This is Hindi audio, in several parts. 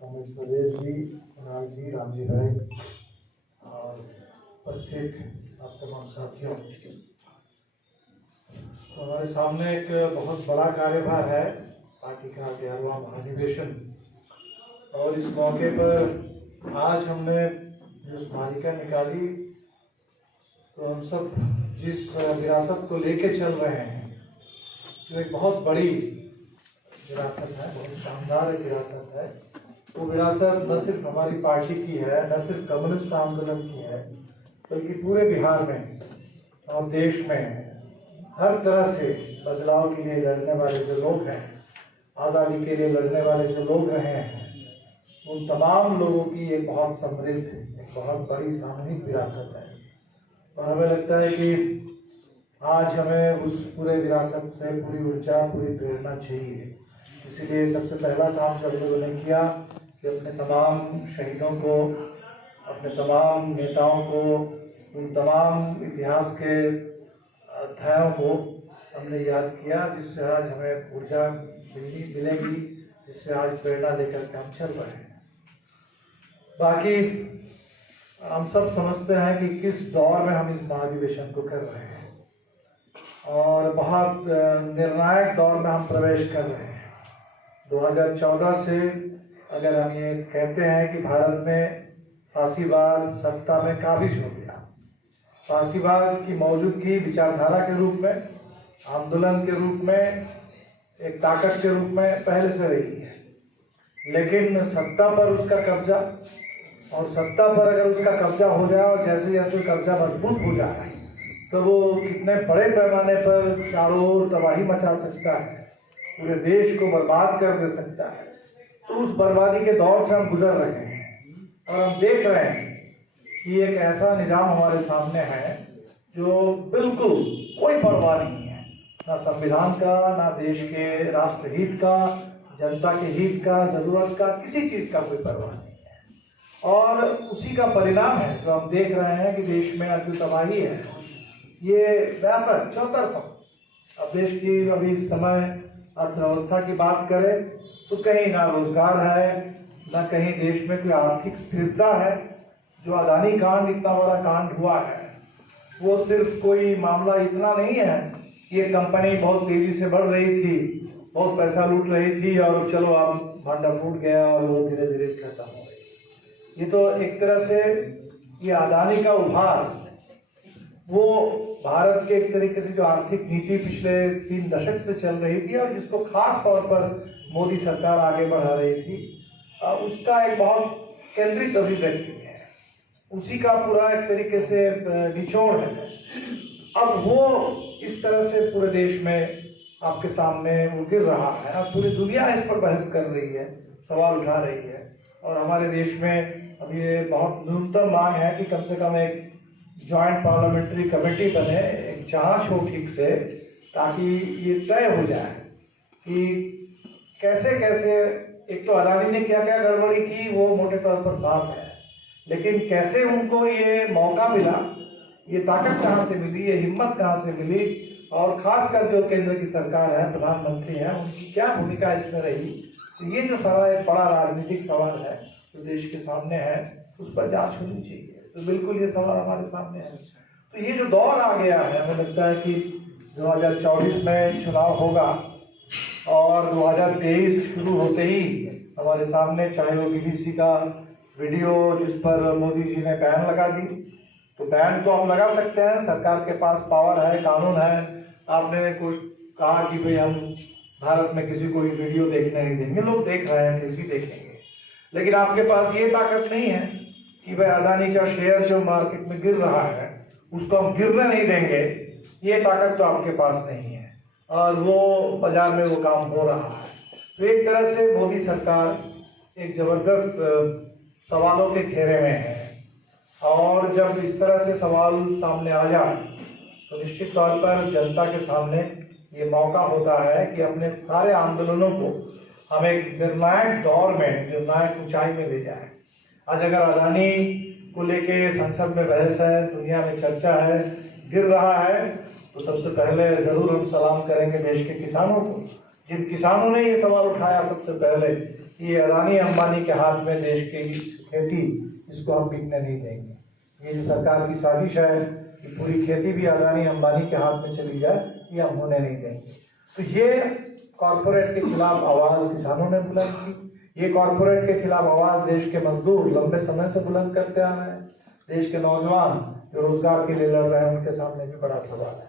रमेश प्रदेश जी, कुणाल जी, राम जी भाई और उपस्थित आप तमाम साथियों, तो हमारे सामने एक बहुत बड़ा कार्यभार है, पार्टी का 11वां महाधिवेशन। और इस मौके पर आज हमने जो स्मारिका निकाली, तो हम सब जिस विरासत को लेके चल रहे हैं, जो एक बहुत बड़ी विरासत है, बहुत शानदार एक विरासत है, वो विरासत न सिर्फ हमारी पार्टी की है, न सिर्फ कम्युनिस्ट आंदोलन की है, बल्कि पूरे बिहार में और देश में हर तरह से बदलाव के लिए लड़ने वाले जो लोग हैं, आज़ादी के लिए लड़ने वाले जो लोग रहे हैं, उन तमाम लोगों की एक बहुत समृद्ध, एक बहुत बड़ी सामूहिक विरासत है। और हमें लगता है कि आज हमें उस पूरे विरासत से पूरी ऊर्जा, पूरी प्रेरणा चाहिए। इसीलिए सबसे पहला काम सब लोगों ने किया कि अपने तमाम शहीदों को, अपने तमाम नेताओं को, उन तमाम इतिहास के अध्यायों को हमने याद किया, जिससे आज हमें ऊर्जा मिलेगी, जिससे आज प्रेरणा लेकर के हम चल रहे हैं। बाकी हम सब समझते हैं कि किस दौर में हम इस महाधिवेशन को कर रहे हैं, और बहुत निर्णायक दौर में हम प्रवेश कर रहे हैं। 2014 से अगर हम ये कहते हैं कि भारत में फांसीवाद सत्ता में काबिज हो गया, फांसीवाद की मौजूदगी विचारधारा के रूप में, आंदोलन के रूप में, एक ताकत के रूप में पहले से रही है, लेकिन सत्ता पर उसका कब्जा, और सत्ता पर अगर उसका कब्जा हो जाए और जैसे जैसे कब्जा मजबूत हो जाए, तो वो कितने बड़े पैमाने पर चारों ओर तबाही मचा सकता है, पूरे देश को बर्बाद कर दे सकता है। तो उस बर्बादी के दौर से हम गुजर रहे हैं, और हम देख रहे हैं कि एक ऐसा निजाम हमारे सामने है जो बिल्कुल कोई परवाह नहीं है, ना संविधान का, ना देश के राष्ट्रहित का, जनता के हित का, जरूरत का, किसी चीज का कोई परवाह नहीं है। और उसी का परिणाम है जो हम देख रहे हैं कि देश में आज जो तबाही है, ये व्यापक चौतरफा। अब देश की अभी इस समय अर्थव्यवस्था की बात करें तो कहीं ना रोजगार है, ना कहीं देश में कोई आर्थिक स्थिरता है। जो अदानी कांड इतना बड़ा कांड हुआ है, वो सिर्फ कोई मामला इतना नहीं है कि ये कंपनी बहुत तेजी से बढ़ रही थी, बहुत पैसा लूट रही थी और चलो अब भांडा फूट गया और वो धीरे धीरे खत्म हो गई। ये तो एक तरह से ये अदानी का उभार, वो भारत के एक तरीके से जो आर्थिक नीति पिछले 3 दशक से चल रही थी और जिसको खास तौर पर मोदी सरकार आगे बढ़ा रही थी, उसका एक बहुत केंद्रित अभिव्यक्ति है, उसी का पूरा एक तरीके से निचोड़ है। अब वो इस तरह से पूरे देश में आपके सामने वो गिर रहा है, और पूरी दुनिया इस पर बहस कर रही है, सवाल उठा रही है। और हमारे देश में अभी ये बहुत न्यूनतम मांग है कि कम से कम एक जॉइंट पार्लियामेंट्री कमेटी बने, एक जांच हो ठीक से, ताकि ये तय हो जाए कि कैसे कैसे, एक तो अदानी ने क्या क्या गड़बड़ी की वो मोटे तौर पर साफ है, लेकिन कैसे उनको ये मौका मिला, ये ताकत कहाँ से मिली, ये हिम्मत कहाँ से मिली, और खासकर जो केंद्र की सरकार है, प्रधानमंत्री हैं, उनकी क्या भूमिका इसमें रही। तो ये जो सारा एक बड़ा राजनीतिक सवाल है जो देश के सामने है, उस पर जांच होनी चाहिए। तो बिल्कुल ये सवाल हमारे सामने है। तो ये जो दौर आ गया है, हमें लगता है कि 2024 में चुनाव होगा, और 2023 शुरू होते ही हमारे सामने, चाहे वो BBC का वीडियो जिस पर मोदी जी ने बैन लगा दी, तो बैन तो आप लगा सकते हैं, सरकार के पास पावर है, कानून है। आपने कुछ कहा कि भाई हम भारत में किसी को वीडियो देखने नहीं देंगे, लोग देख रहे हैं, फिर भी देखेंगे, लेकिन आपके पास ये ताकत नहीं है कि भाई अदानी का शेयर जो मार्केट में गिर रहा है उसको हम गिरने नहीं देंगे। ये ताकत तो आपके पास नहीं है, और वो बाजार में वो काम हो रहा है। तो एक तरह से मोदी सरकार एक जबरदस्त सवालों के घेरे में है, और जब इस तरह से सवाल सामने आ जाए तो निश्चित तौर पर जनता के सामने ये मौका होता है कि अपने सारे आंदोलनों को हम एक निर्णायक दौर में, निर्णायक ऊंचाई में ले जाए। आज अगर अदानी को लेके संसद में बहस है, दुनिया में चर्चा है, गिर रहा है, तो सबसे पहले जरूर हम सलाम करेंगे देश के किसानों को, जिन किसानों ने ये सवाल उठाया सबसे पहले ये अदानी अंबानी के हाथ में देश की खेती, इसको हम बिकने नहीं देंगे। ये जो सरकार की साजिश है कि पूरी खेती भी अदानी अंबानी के हाथ में चली जाए, ये हम होने नहीं देंगे। तो ये कॉरपोरेट के खिलाफ आवाज़ किसानों ने बुलंद की। ये कॉरपोरेट के खिलाफ आवाज़ देश के मजदूर लंबे समय से बुलंद करते आ रहे हैं। देश के नौजवान जो रोजगार के लिए लड़ रहे हैं, उनके सामने भी बड़ा सवाल है।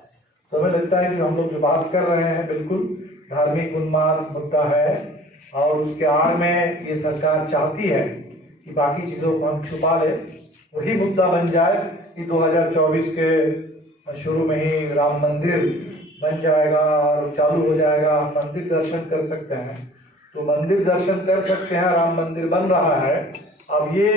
तो हमें लगता है कि हम लोग जो बात कर रहे हैं बिल्कुल धार्मिक उन्माद मुद्दा है, और उसके आड़ में ये सरकार चाहती है कि बाकी चीज़ों को हम छुपा ले। वही मुद्दा बन जाए कि 2024 के शुरू में ही राम मंदिर बन जाएगा और चालू हो जाएगा, हम मंदिर दर्शन कर सकते हैं। तो मंदिर दर्शन कर सकते हैं, राम मंदिर बन रहा है। अब ये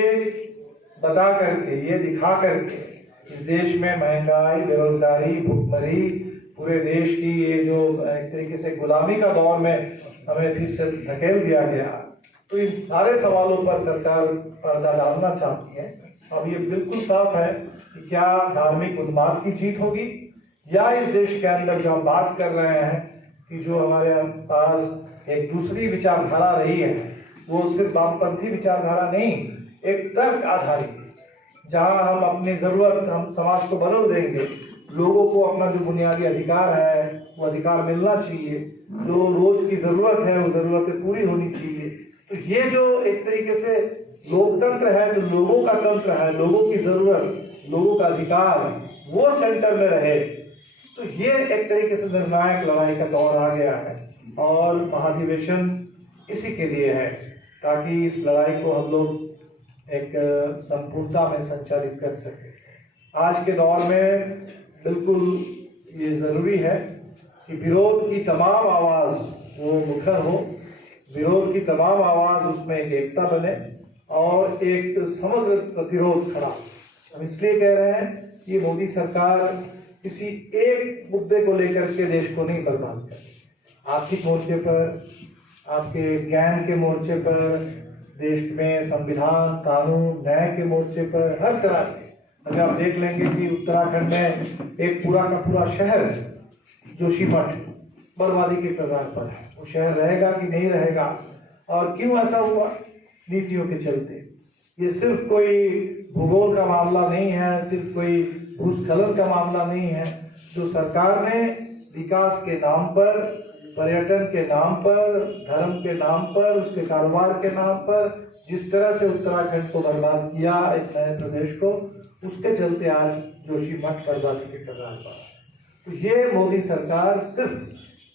बता करके, ये दिखा करके इस देश में महंगाई, बेरोजगारी, भुखमरी, पूरे देश की ये जो एक तरीके से गुलामी का दौर में हमें फिर से धकेल दिया गया, तो इन सारे सवालों पर सरकार पर्दा डालना चाहती है। अब ये बिल्कुल साफ है कि क्या धार्मिक उन्माद की जीत होगी, या इस देश के अंदर जो हम बात कर रहे हैं कि जो हमारे पास एक दूसरी विचारधारा रही है, वो सिर्फ वामपंथी विचारधारा नहीं, एक तर्क आधारित, जहां हम अपनी जरूरत, हम समाज को बदल देंगे, लोगों को अपना जो बुनियादी अधिकार है वो अधिकार मिलना चाहिए, जो रोज की जरूरत है वो जरूरतें पूरी होनी चाहिए। तो ये जो एक तरीके से लोकतंत्र है, जो लोगों का तंत्र है, लोगों की जरूरत, लोगों का अधिकार, वो सेंटर में रहे, तो ये एक तरीके से निर्णायक लड़ाई का दौर आ गया है। और महाधिवेशन इसी के लिए है, ताकि इस लड़ाई को हम लोग एक संपूर्णता में संचालित कर सके। आज के दौर में बिल्कुल ये ज़रूरी है कि विरोध की तमाम आवाज़ वो मुखर हो, विरोध की तमाम आवाज़ उसमें एक एकता बने और एक समग्र प्रतिरोध खड़ा। हम इसलिए कह रहे हैं कि मोदी सरकार किसी एक मुद्दे को लेकर के देश को नहीं बर्बाद करे। आर्थिक मोर्चे पर, आपके ज्ञान के मोर्चे पर, देश में संविधान, कानून, न्याय के मोर्चे पर, हर तरह से अगर आप देख लेंगे कि उत्तराखंड में एक पूरा का पूरा शहर जोशीमठ बर्बादी के कगार पर है। वो शहर रहेगा कि नहीं रहेगा, और क्यों ऐसा हुआ? नीतियों के चलते। ये सिर्फ कोई भूगोल का मामला नहीं है, सिर्फ कोई भूस्खलन का मामला नहीं है। जो सरकार ने विकास के नाम पर, पर्यटन के नाम पर, धर्म के नाम पर, उसके कारोबार के नाम पर जिस तरह से उत्तराखंड को बर्बाद किया, एक नए प्रदेश को, उसके चलते आज जोशीमठ बर्बादी के कगार पर। तो ये मोदी सरकार सिर्फ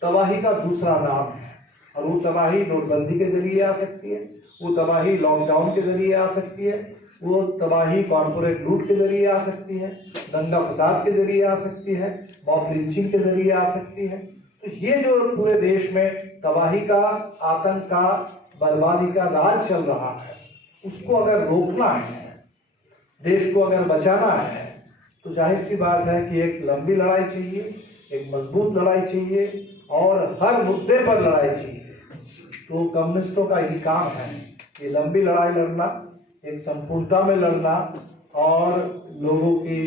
तबाही का दूसरा नाम है, और वो तबाही नोटबंदी के जरिए आ सकती है, वो तबाही लॉकडाउन के जरिए आ सकती है, वो तबाही कॉर्पोरेट लूट के जरिए आ सकती है, दंगा फसाद के जरिए आ सकती है, मॉब लिंचिंग के जरिए आ सकती है। तो ये जो पूरे देश में तबाही का, आतंक का, बर्बादी का राज चल रहा है, उसको अगर रोकना है, देश को अगर बचाना है, तो जाहिर सी बात है कि एक लंबी लड़ाई चाहिए, एक मजबूत लड़ाई चाहिए, और हर मुद्दे पर लड़ाई चाहिए। तो कम्युनिस्टों का यही काम है, ये लंबी लड़ाई लड़ना, एक संपूर्णता में लड़ना, और लोगों की,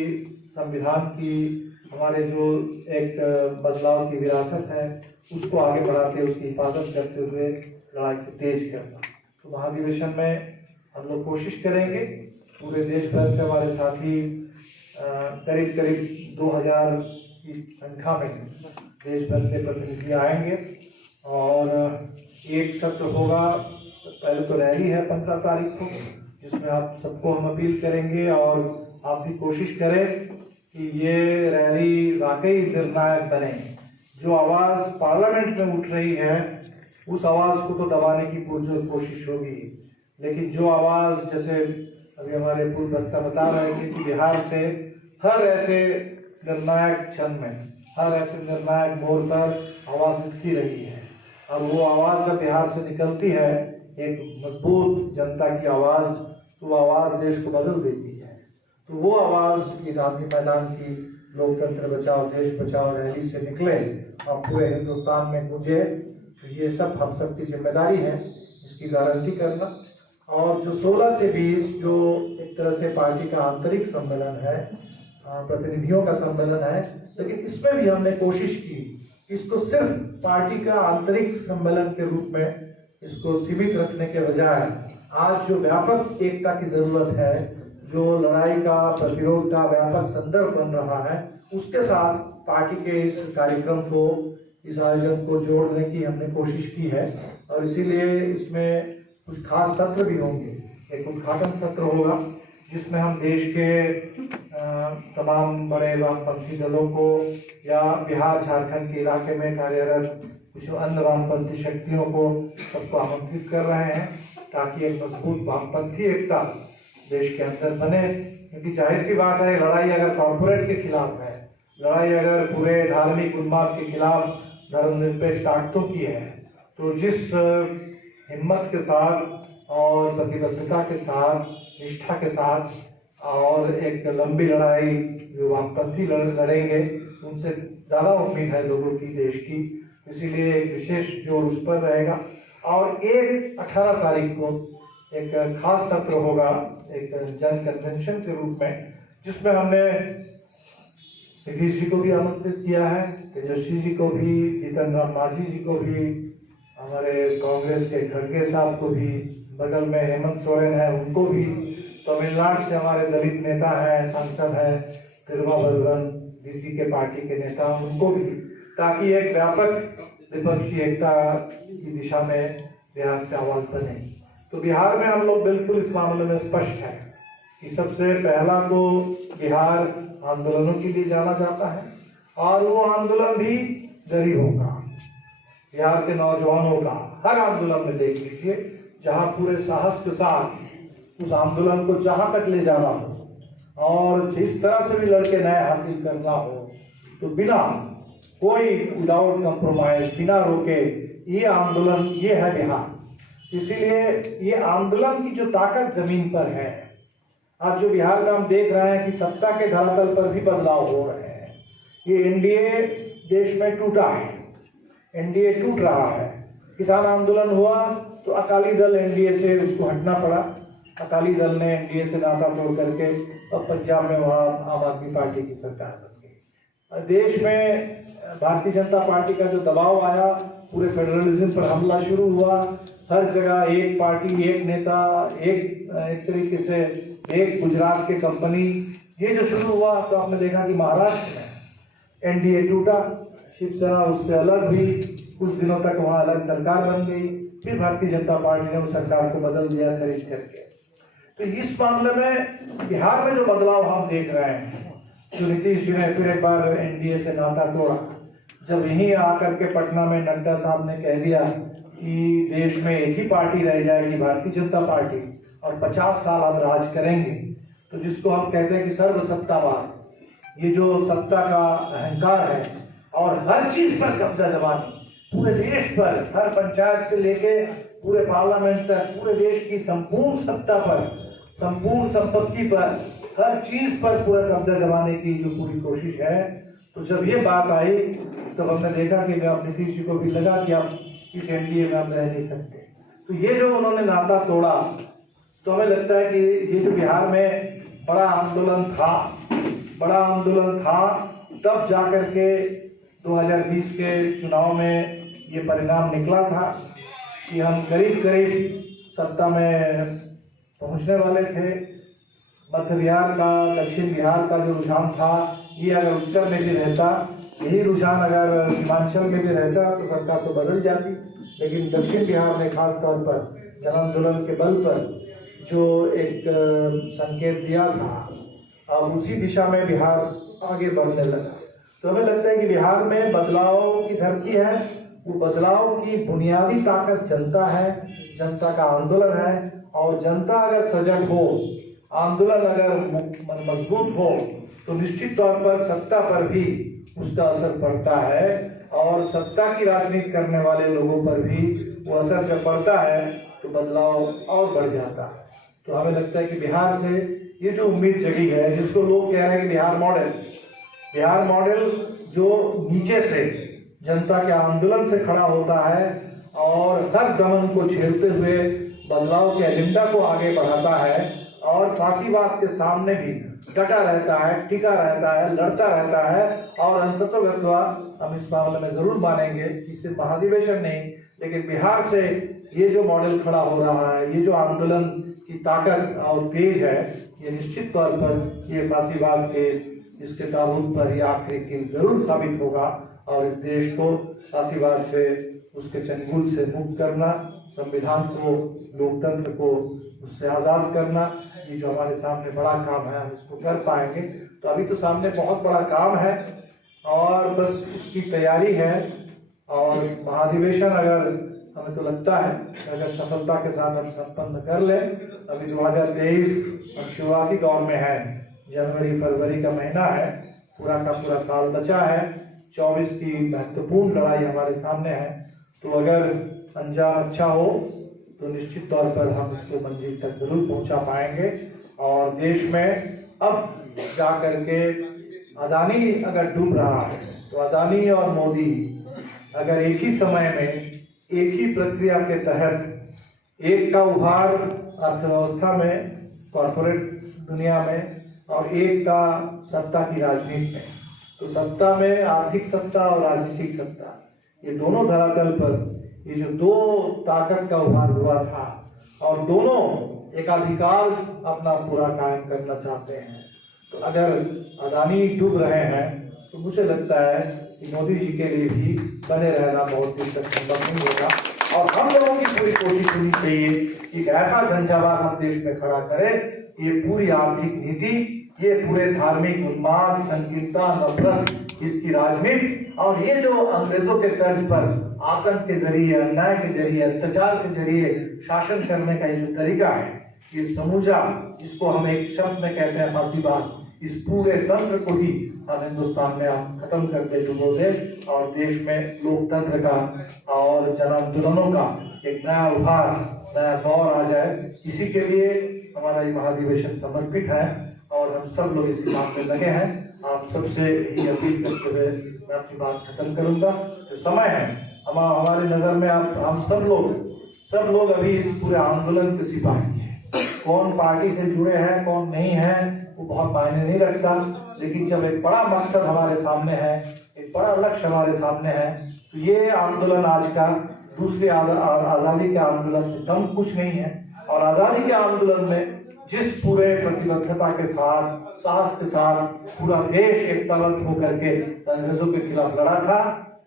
संविधान की, हमारे जो एक बदलाव की विरासत है, उसको आगे बढ़ाते, उसकी हिफाजत करते हुए लड़ाई को तेज करना। तो महाधिवेशन में हम लोग कोशिश करेंगे, पूरे देश भर से हमारे साथी करीब करीब 2000 की संख्या में देश भर से प्रतिनिधि आएंगे, और एक सत्र होगा। पहले तो रैली है 15 तारीख को, जिसमें आप सबको हम अपील करेंगे, और आप भी कोशिश करें कि ये रैली वाकई निर्णायक बने। जो आवाज़ पार्लियामेंट में उठ रही है, उस आवाज़ को तो दबाने की पुरजोर कोशिश होगी, लेकिन जो आवाज़, जैसे अभी हमारे पूर्व वक्ता बता रहे थे कि बिहार से हर ऐसे निर्णायक क्षण में, हर ऐसे निर्णायक मोड़ पर आवाज़ उठती रही है, और वो आवाज़ जब बिहार से निकलती है, एक मजबूत जनता की आवाज़, तो वो आवाज़ देश को बदल देती है। तो वो आवाज़ ये गांधी मैदान की लोकतंत्र बचाओ, देश बचाओ रैली से निकले और पूरे हिंदुस्तान में गूंजे। तो ये सब हम सब की जिम्मेदारी है, इसकी गारंटी करना। और जो 16 से 20 जो एक तरह से पार्टी का आंतरिक सम्मेलन है, प्रतिनिधियों का सम्मेलन है, लेकिन इसमें भी हमने कोशिश की इसको सिर्फ पार्टी का आंतरिक सम्मेलन के रूप में इसको सीमित रखने के बजाय आज जो व्यापक एकता की जरूरत है, जो लड़ाई का प्रतिरोध का व्यापक संदर्भ बन रहा है, उसके साथ पार्टी के इस कार्यक्रम को, इस आयोजन को जोड़ने की हमने कोशिश की है। और इसीलिए इसमें कुछ खास सत्र भी होंगे। एक उद्घाटन सत्र होगा जिसमें हम देश के तमाम बड़े वामपंथी दलों को या बिहार झारखंड के इलाके में कार्यरत कुछ अन्य वामपंथी शक्तियों को सबको आमंत्रित कर रहे हैं, ताकि एक मजबूत वामपंथी एकता देश के अंदर बने। क्योंकि जाहिर सी बात है, लड़ाई अगर कॉर्पोरेट के खिलाफ है, लड़ाई अगर पूरे धार्मिक उन्माद के खिलाफ धर्मनिरपेक्ष ताकतों की है, तो जिस हिम्मत के साथ और प्रतिबद्धता के साथ, निष्ठा के साथ और एक लंबी लड़ाई जो वामपंथी लड़ेंगे, उनसे ज़्यादा उम्मीद है लोगों की, देश की। इसीलिए एक विशेष जोर उस पर रहेगा। और 18 तारीख को एक खास सत्र होगा, एक जन कन्वेंशन के रूप में, जिसमें हमने नीतीश जी को भी आमंत्रित किया है, तेजस्वी जी को भी, जीतन राम मांझी जी को भी, हमारे कांग्रेस के खड़गे साहब को भी, बगल में हेमंत सोरेन है उनको भी, तमिलनाडु से हमारे दलित नेता हैं, सांसद हैं तिरुमावलवन, बीसी के पार्टी के नेता, उनको भी, ताकि एक व्यापक विपक्षी एकता की दिशा में बिहार से आवाज बने। तो बिहार में हम लोग बिल्कुल इस मामले में स्पष्ट हैं कि सबसे पहला तो बिहार आंदोलनों के लिए जाना जाता है, और वो आंदोलन भी गरीबों का, बिहार के नौजवानों का। हर आंदोलन में देख लीजिए, जहाँ पूरे साहस के साथ उस आंदोलन को जहाँ तक ले जाना हो और जिस तरह से भी लड़के न्याय हासिल करना हो, तो बिना कोई विदाउट कंप्रोमाइज, बिना रोके, ये आंदोलन, ये है बिहार। इसीलिए ये आंदोलन की जो ताकत जमीन पर है, आज जो बिहार में हम देख रहे हैं कि सत्ता के धरातल पर भी बदलाव हो रहे हैं। ये एनडीए देश में टूटा है, एनडीए टूट रहा है। किसान आंदोलन हुआ तो अकाली दल एनडीए से उसको हटना पड़ा, अकाली दल ने एनडीए से नाता तोड़ करके अब पंजाब में वहाँ आम आदमी पार्टी की सरकार बन गई। देश में भारतीय जनता पार्टी का जो दबाव आया, पूरे फेडरलिज्म पर हमला शुरू हुआ, हर जगह एक पार्टी, एक नेता, एक तरीके से एक गुजरात के कंपनी, ये जो शुरू हुआ, तो आपने देखा कि महाराष्ट्र में एनडीए टूटा, शिवसेना उससे अलग हुई, कुछ दिनों तक वहाँ अलग सरकार बन गई, फिर भारतीय जनता पार्टी ने उस सरकार को बदल दिया खरीद करके। तो इस मामले में बिहार में जो बदलाव हम देख रहे हैं, जो नीतीश जी ने फिर एक बार एनडीए से नाता तोड़ा, जब यहीं आकर के पटना में नड्डा साहब ने कह दिया कि देश में एक ही पार्टी रह जाएगी, भारतीय जनता पार्टी, और 50 साल हम राज करेंगे, तो जिसको हम कहते हैं कि सर्वसत्तावाद, ये जो सत्ता का अहंकार है और हर चीज पर कब्जा जमानी, पूरे देश पर, हर पंचायत से लेके पूरे पार्लियामेंट तक, पूरे देश की संपूर्ण सत्ता पर, संपूर्ण संपत्ति पर, हर चीज पर पूरा कब्जा जमाने की जो पूरी कोशिश है। तो जब ये बात आई, तब हमने देखा कि अब नीतीश जी को भी लगा कि अब इस एनडीए में हम रह नहीं सकते। तो ये जो उन्होंने नाता तोड़ा, तो हमें लगता है कि ये जो बिहार में बड़ा आंदोलन था, तब जाकर के 2020 के चुनाव में ये परिणाम निकला था कि हम करीब सत्ता में पहुंचने वाले थे। मध्य बिहार का, दक्षिण बिहार का जो रुझान था, ये अगर उत्तर में भी रहता, यही रुझान अगर सीमांचल में भी रहता, तो सरकार तो बदल जाती। लेकिन दक्षिण बिहार ने खास तौर पर जन आंदोलन के बल पर जो एक संकेत दिया था, अब उसी दिशा में बिहार आगे बढ़ने लगा। तो हमें लगता है कि बिहार में बदलाव की धरती है, वो बदलाव की बुनियादी ताकत जनता है, जनता का आंदोलन है, और जनता अगर सजग हो, आंदोलन अगर मजबूत हो, तो निश्चित तौर पर सत्ता पर भी उसका असर पड़ता है, और सत्ता की राजनीति करने वाले लोगों पर भी वो असर जब पड़ता है तो बदलाव और बढ़ जाता है। तो हमें लगता है कि बिहार से ये जो उम्मीद जगी है, जिसको लोग कह रहे हैं कि बिहार मॉडल जो नीचे से जनता के आंदोलन से खड़ा होता है और हर दमन को झेलते हुए बदलाव के एजेंडा को आगे बढ़ाता है, और फांसीवाद के सामने भी डटा रहता है, टिका रहता है, लड़ता रहता है, और अंततः हम इस मामले में जरूर मानेंगे कि सिर्फ महाधिवेशन नहीं, लेकिन बिहार से ये जो मॉडल खड़ा हो रहा है, ये जो आंदोलन की ताकत और तेज है, ये निश्चित तौर पर ये फांसीबाग के इसके ताबूत पर यह आखिरी कील जरूर साबित होगा और इस देश को फांसीबाग से, उसके चंगुल से मुक्त करना, संविधान को, लोकतंत्र को उससे आज़ाद करना, ये जो हमारे सामने बड़ा काम है, हम इसको कर पाएंगे। तो अभी तो सामने बहुत बड़ा काम है और बस उसकी तैयारी है। और महाधिवेशन अगर हमें तो लगता है अगर सफलता के साथ हम संपन्न कर लें, अभी 2023 हम शुरुआती दौर में है, जनवरी फरवरी का महीना है, पूरा का पूरा साल बचा है, 24 की महत्वपूर्ण लड़ाई हमारे सामने है। तो अगर अंजाम अच्छा हो तो निश्चित तौर पर हम इसको मंजिल तक जरूर पहुंचा पाएंगे। और देश में अब जा करके अदानी अगर डूब रहा है तो अदानी और मोदी अगर एक ही समय में, एक ही प्रक्रिया के तहत, एक का उभार अर्थव्यवस्था में, कॉर्पोरेट दुनिया में, और एक का सत्ता की राजनीति में, तो सत्ता में आर्थिक सत्ता और राजनीतिक सत्ता, ये दोनों धरातल पर ये जो दो ताकत का उभार हुआ था और दोनों एकाधिकार अपना पूरा कायम करना चाहते हैं। तो अगर अदानी डूब रहे हैं तो मुझे लगता है कि मोदी जी के लिए भी बने रहना बहुत दिन तक संभव नहीं होगा। और हम लोगों की पूरी कोशिश होनी चाहिए कि ऐसा झंझावात हम देश में खड़ा करें, ये पूरी आर्थिक नीति, ये पूरे धार्मिक उन्माद, संकीर्णता, नफरत, इसकी राजनीति और ये जो अंग्रेजों के तर्ज पर आतंक के जरिए, अन्याय के जरिए, अत्याचार के जरिए शासन करने का ये जो तरीका है, ये समूचा, इसको हम एक शब्द में कहते हैं फांसीबाग, इस पूरे तंत्र को ही हम हिंदुस्तान में हम खत्म कर दे, डुबो दे और देश में लोकतंत्र का और जन आंदोलनों का एक नया उभार, नया दौर आ जाए। इसी के लिए हमारा ये महाधिवेशन समर्पित है और हम सब लोग इसी काम में लगे हैं। आप सबसे यही अपील करते हुए मैं अपनी बात खत्म करूंगा। तो समय है, हमारे नजर में हम सब लोग अभी इस पूरे आंदोलन के सिपाही हैं। कौन पार्टी से जुड़े हैं, कौन नहीं है, वो बहुत मायने नहीं रखता, लेकिन जब एक बड़ा मकसद हमारे सामने है, एक बड़ा लक्ष्य हमारे सामने है, तो ये आंदोलन आज का दूसरे आज़ादी के आंदोलन से कम कुछ नहीं है। और आज़ादी के आंदोलन में जिस पूरे प्रतिबद्धता के साथ, साहस के साथ पूरा देश एक तलत होकर के अंग्रेजों के खिलाफ लड़ा था,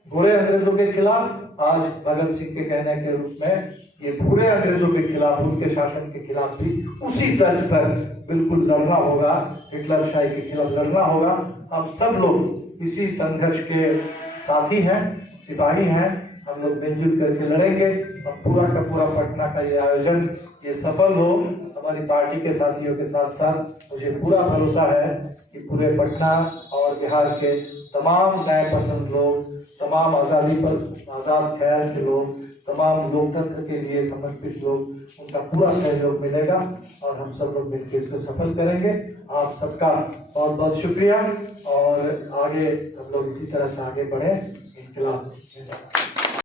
बुरे अंग्रेजों के खिलाफ, आज भगत सिंह के कहने के रूप में ये बुरे अंग्रेजों के खिलाफ, उनके शासन के खिलाफ भी उसी तर्ज पर बिल्कुल लड़ना होगा, हिटलर शाही के खिलाफ लड़ना होगा। हम सब लोग इसी संघर्ष के साथी हैं, सिपाही हैं, हम लोग मिलजुल करके लड़ेंगे और पूरा का पूरा पटना का ये आयोजन ये सफल हो। हमारी पार्टी के साथियों के साथ साथ मुझे पूरा भरोसा है कि पूरे पटना और बिहार के तमाम न्याय पसंद लोग, तमाम आज़ादी पर आज़ाद ख्याल के लोग, तमाम लोकतंत्र के लिए समर्पित लोग, उनका पूरा सहयोग मिलेगा और हम सब लोग मिलकर इसको सफल करेंगे। आप सबका बहुत बहुत शुक्रिया और आगे हम लोग इसी तरह से आगे बढ़े। इनकलाब।